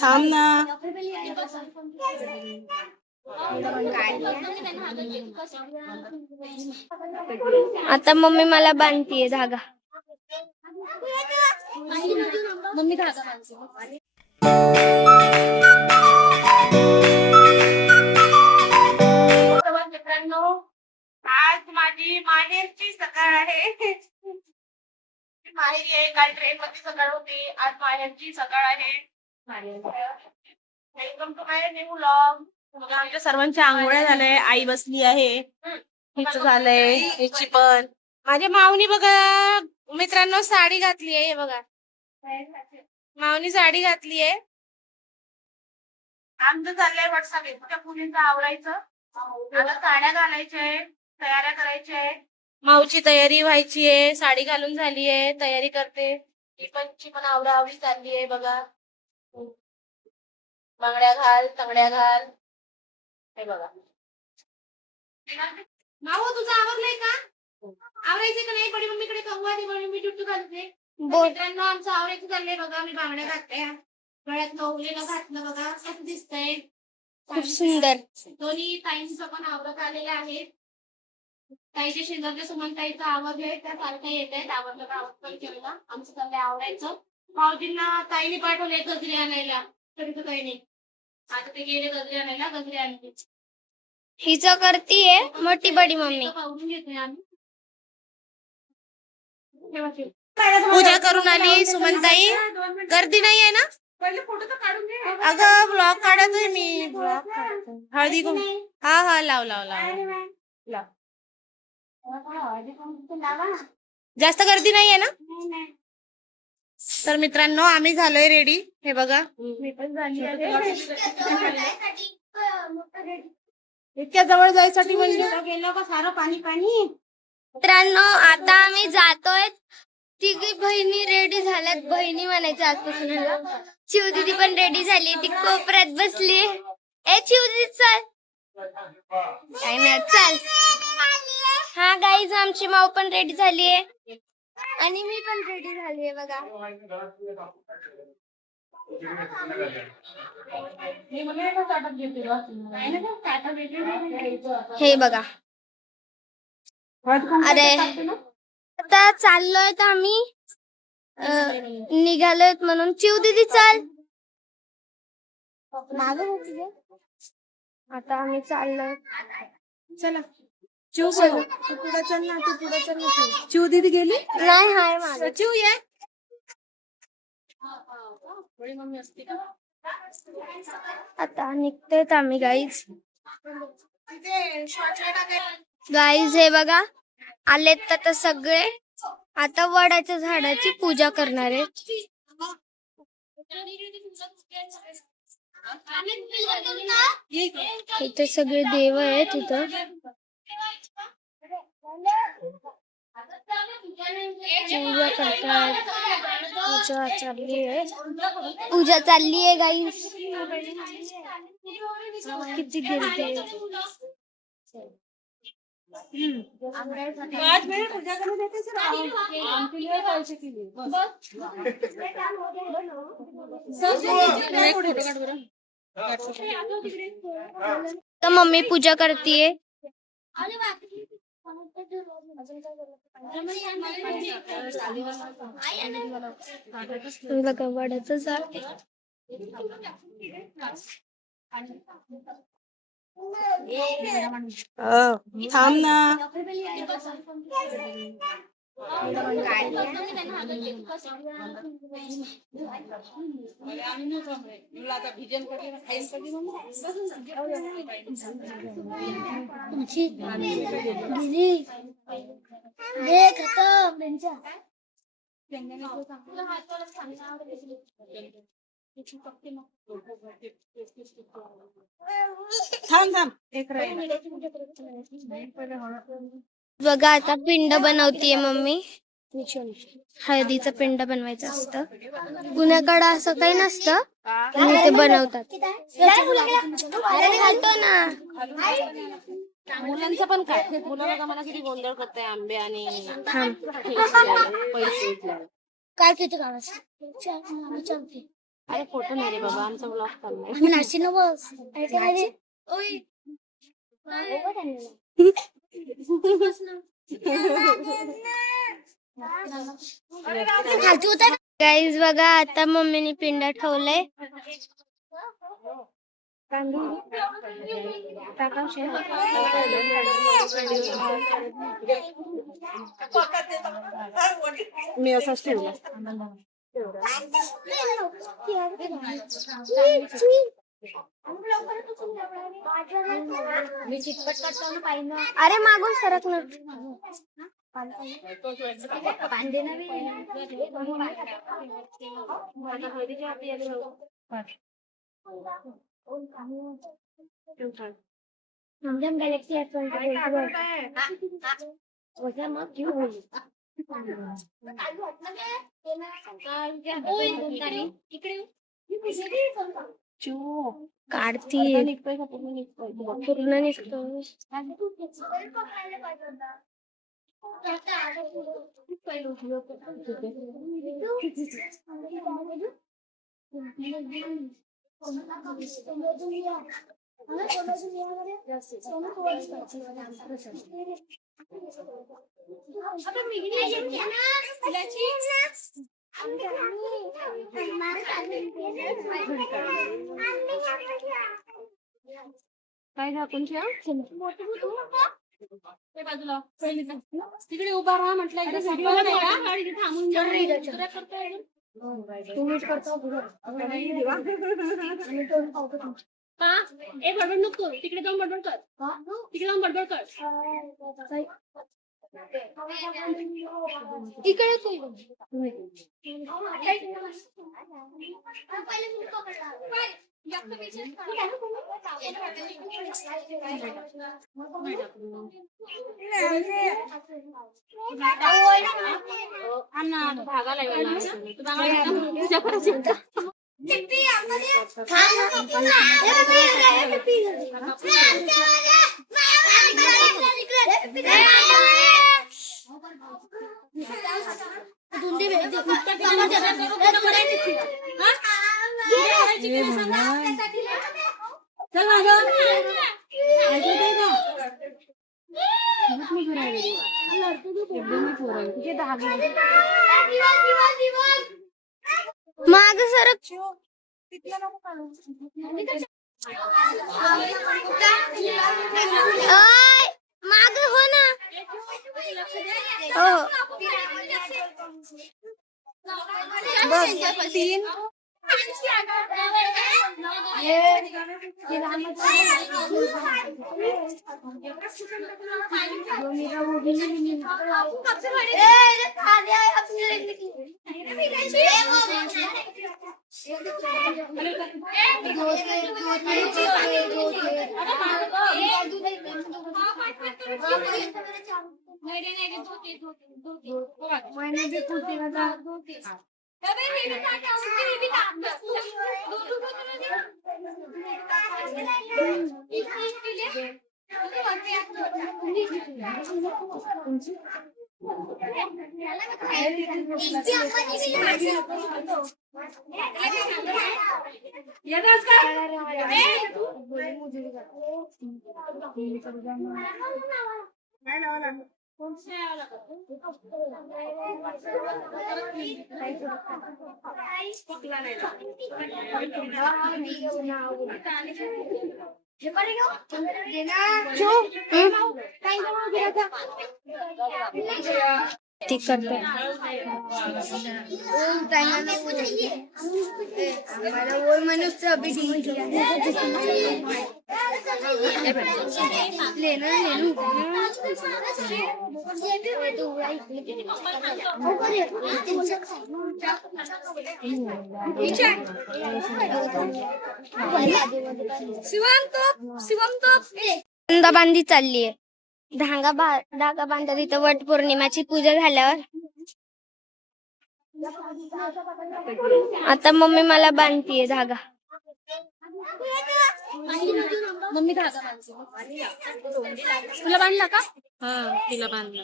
थांब ना. आता मम्मी मला बांधतीये धागा. मम्मी धागा बांधते. मित्रांनो, आज माझी माहेरची सकाळ आहे. माहेरी आहे. काल ट्रेन मध्ये सकाळ होती, आज माहेरची सकाळ आहे. Welcome to my new vlog. आमच्या सर्वांच्या आंघोळ्या झाल्या, आई बसली आहे, हिचं झालंय, हिची पण. माझ्या माऊनी बघा मित्रांनो साडी घातली आहे, बघा माऊनी साडी घातली आहे. आमचं चाललंय व्हॉट्सअप त्या मुलींचं आवरायचं. आता साड्या घालायच्या, तयाऱ्या करायच्या. माऊची तयारी व्हायची आहे, साडी घालून झाली आहे, तयारी करते. ची पण आवराआवरी चालली आहे बघा. बांगड्या घाल, तंगड्या घाल, हे बघा. माऊ तुझं आवरलंय का? आवरायचं का नाही? बडी मम्मीकडे कंगवा दे, बडी मम्मी जुट्टू घालते. मित्रांनो आमचं आवरायचं चाललंय बघा. मी बांगड्या घातल्या, गळ्यात नवलेलं घातलं बघा, कसं दिसतंय खूप सुंदर. दोन्ही ताईंचं पण आवरत आलेलं आहे. ताईच्या शेजारच्या सुमनताईचं आवरलंय, त्या सारखं येत आहेत. आवरलं का आवडतं ठेवलं. आमचं चाललंय आवरायचं. मावजींना ताईने पाठवलंय गजरे आणायला, तरी तर काही नाही. आता ते गेले गजरे आणायला, गजरे आणले. हिचं करतीये मोठी बडी मम्मी. पाहून घेतोय आम्ही. पूजा करून आली सुमनताई. गर्दी नाही आहे ना? पहिले फोटो तर काढून घे. अगं ब्लॉग काढतोय मी. ब्लॉग हळदी कुंकू. हा लाव लाव लाव. जास्त गर्दी नाहीये ना? तर मित्रांनो आम्ही झालोय रेडी. हे बघा मी पण झाली आहे. इतक्या जवळ जायसाठी म्हणजे गेलो का सारं पाणी पाणी. मित्रांनो आता आम्ही जातोय. तिघी बहिणी रेडी झाल्यात. बहिणी म्हणायचं आजपासून. शिवदीदी पण रेडी झाली, ती कोपऱ्यात बसली. ए शिवदीदी चल. काय नाही चल. हा गाईज आमची माऊ पण रेडी झालीये आणि मी पण रेडी झालीये बघा. हे बघा. अरे आता चाललोय तर आम्ही निघालोय म्हणून. चिवदीदी चल. आता आम्ही चाललोय. चला चिव तू पुढे चल ना. तू पुढे चल ना. चिव दीदी गेली नाही. हाय माझं चिव ये. आता निघतोय आम्ही गाईज. गाईज हे बघा आलेत आता सगळे. आता वडाच्या झाडाची पूजा करणार आहे. इथे सगळे देव आहेत. इथं पूजा करतात. पूजा चालली आहे गाईस. किती गिरते. 5 मिनिट पूजा करू देते सर. आमचे लिए पैसे केले तर मम्मी पूजा करतीये. बघा वडाचं झाड. थांब ना. थांब एक बघा आता पिंड बनवतीये मम्मी. हळदीचं पिंड बनवायचं असतं. कुणाकडे असं काही नसतं, ते बनवतात. घालतो ना. मुलांचं पण काय. मुलं बघा मला किती गोंधळ करताय. आंबे आणि थांब पैसे काय किती कामाचं. अरे फोटो नाही रे बाबा, आमचा ब्लॉग चाललाय. गाईज बघा, आता मम्मीने पिंडा ठेवलाय. मी असंच ठेवलं. अरे मागून सरक ना. गॅलेक्सी काढती पूर्ण निघतो. काय आपण बाजूला तिकडे उभा राहा म्हटलं. थांबून बडबड नको, तिकडे जाऊन बडबड कर. तिकडे जाऊन बडबड कर. इकडे धागा लागला. माग सरक. माग हो ना. हो तीन ठीक करते मनुष्य अभी लेना बांधी चालली आहे. धागा बांधतात तिथं वट पौर्णिमाची पूजा झाल्यावर. आता मम्मी मला बांधतीये धागा. मम्मी धागा बांधते. तुला बांधला का? हा तिला बांधला.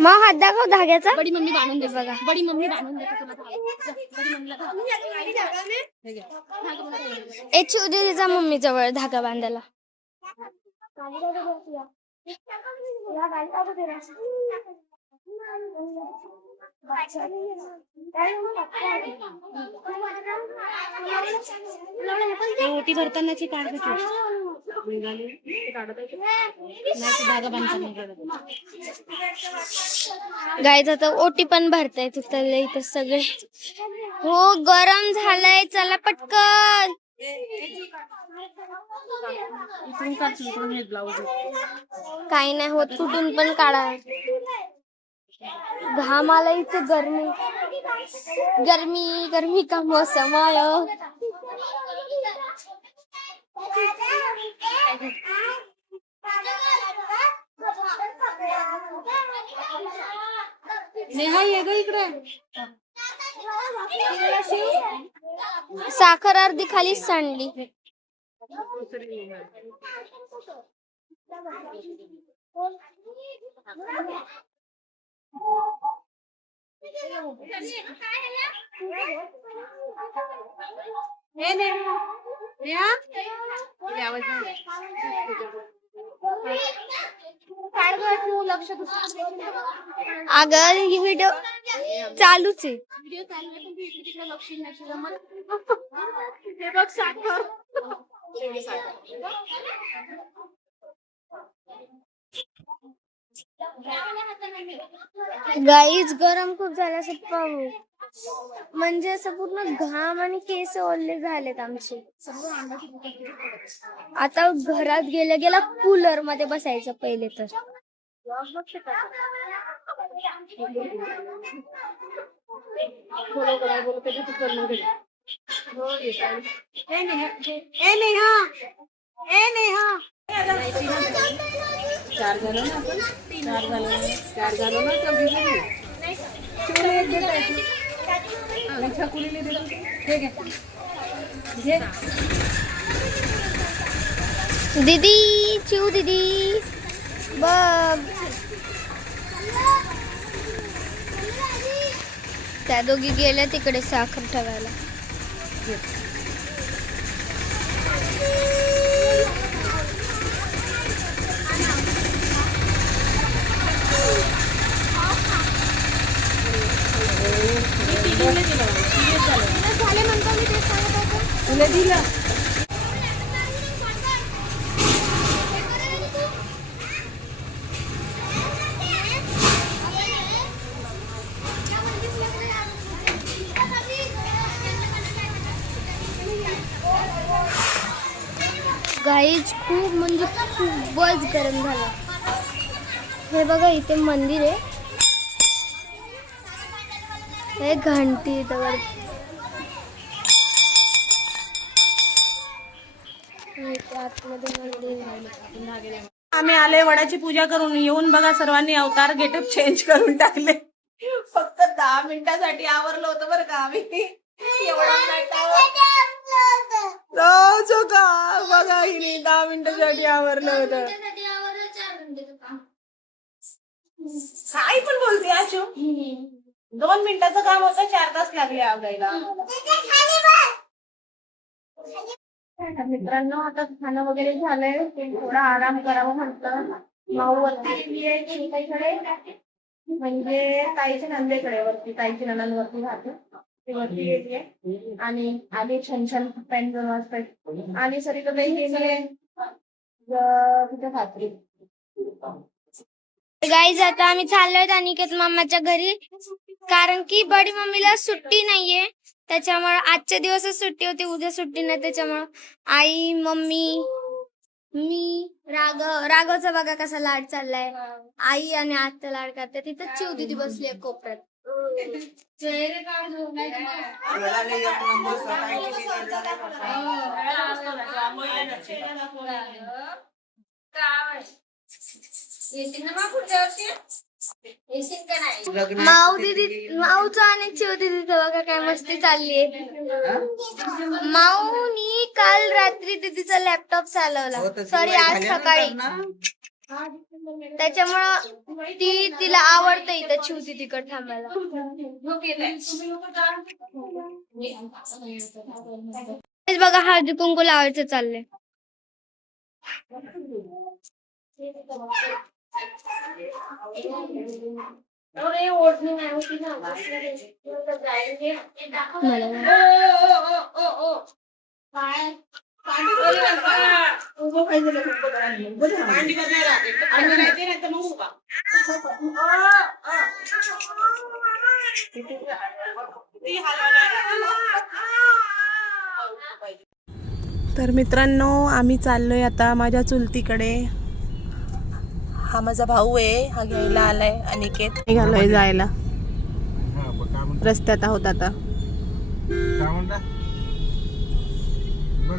मग हात दाखव धाग्याचा. बडी मम्मी बांधून दे बघा. बडी मम्मी बांधून दे तुला धागा. बडी मम्मीला धागा. ए चिव दीदीचा मम्मी जवळ धागा बांधायला. ओटी भरतानाची काढ धागा बांधताना. गाईज आता ओटी पण भरताय तुला इथं सगळे. हो गरम झालंय, चला पटकन. काही नाही होत, कुठून पण काढा. घाम आला इथे. गर्मी गर्मी गर्मी का मौसम आया. नेहा ये ग इकडे. साखर अर्धी खाली सांडली. अगं ही व्हिडिओ चालूच आहे. व्हिडिओ चालू आहे पण तिकडे लक्ष नाही जमत. हे बघ साखर. गाईज गरम खूप झालं असं पाहू. म्हणजे असं पूर्ण घाम आणि केस ओले झालेत आमचे. आता घरात गेल्या गेला कूलर मध्ये बसायचं पहिले तर. दीदी चिव दीदी बघ त्या दोघी गेल्या तिकडे साखर ठेवायला. गाईज खूप म्हणजे खूपच गरम झालं. हे बघा इथे मंदिर आहे. हे घंटी दगड. आतमध्ये मंदिर आहे. आम्ही आले वडाची पूजा करून. येऊन बघा सर्वांनी अवतार गेटअप चेंज करून टाकले. फक्त 10 मिनिटासाठी आवरलं होतं बरं का आम्ही. एवढा का बघा हिने 10 मिनिटासाठी आवरलं होतं. काय पण बोलते आशू. 2 मिनिटाचं काम होतं, 4 तास लागले आवरायला. मित्रांनो आता खाणं वगैरे झालंय. थोडा आराम करावं म्हटलं. माऊ वरती म्हणजे ताईच्या नंदेकडे वरती. ताईची नंदन वरती राहते. ती वरती गेलीये आणि आधी छान छान पॅन्ट दोन वाजता आणि सरीकडे गेलीये तिच्या खात्री. गाईज आता आम्ही चाललोय अनिकेत मामाच्या घरी. कारण की बडी मम्मीला सुट्टी नाहीये, त्याच्यामुळे आजच्या दिवसच सुट्टी होती, उद्या सुट्टी नाही. त्याच्यामुळे आई मम्मी मी राघवचा बघा कसा लाड चाललाय. आई आणि आत्या लाड करते. तिथं चिव दीदी बसली कोपऱ्यात. माऊ दीदी माऊचं आणि चिव दीदीचं बघा काय मस्ती चाललीये. माऊनी काल रात्री दीदीचा लॅपटॉप चालवला, सॉरी आज सकाळी. त्याच्यामुळं तिला आवडतं इथं चिव दीदीकडे थांबायला. हेच बघा हळदी कुंकू लावायचं चाललंय. ओढणी नाही होती ना तर मित्रांनो, आम्ही चाललोय आता माझ्या चुलतीकडे. हा माझा भाऊ आहे, हा घ्यायला आलाय अनिकेत. निघालोय जायला, रस्त्यात आहोत आता.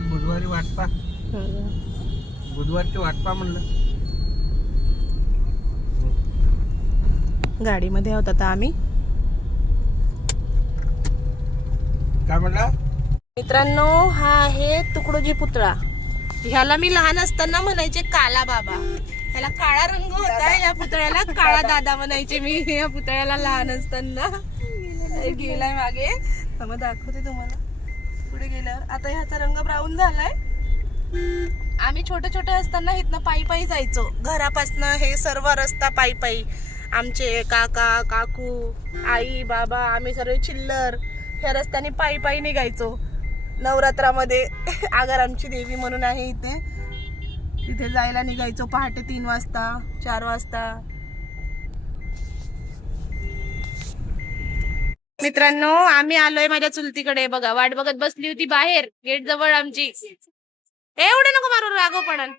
बुधवारी वाटपा, बुधवारची वाटपा म्हणलं. गाडीमध्ये आहोत आता आम्ही. काय म्हणला? मित्रांनो, हा आहे तुकडोजी पुतळा. ह्याला मी लहान असताना म्हणायचे काला बाबा. ह्याला काळा रंग होता, या पुतळ्याला काळा दादा म्हणायचे मी या पुतळ्याला लहान असताना. गेलाय मागे, मग दाखवते तुम्हाला पुढे गेल्यावर. आता ह्याचा रंग ब्राऊन झालाय. आम्ही छोटे छोटे असताना इथनं पायी पायी जायचो घरापासनं. हे सर्व रस्ता पायी पायी. आमचे काका काकू आई बाबा आम्ही सर्व चिल्लर ह्या रस्त्याने पायी पायी निघायचो. नवरात्रामध्ये आगारामची देवी म्हणून आहे इथे, तिथे जायला निघायचो पहाटे 3 वाजता 4 वाजता. मित्रांनो, आम्ही आलोय माझ्या चुलतीकडे. बघा वाट बघत बसली होती बाहेर गेट जवळ आमची. एवढं नको मारू रागवपणान.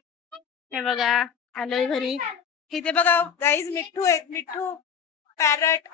हे बघा आलोय घरी. इथे बघा गाईज मिठ्ठू आहेत, मिठ्ठू पॅरट.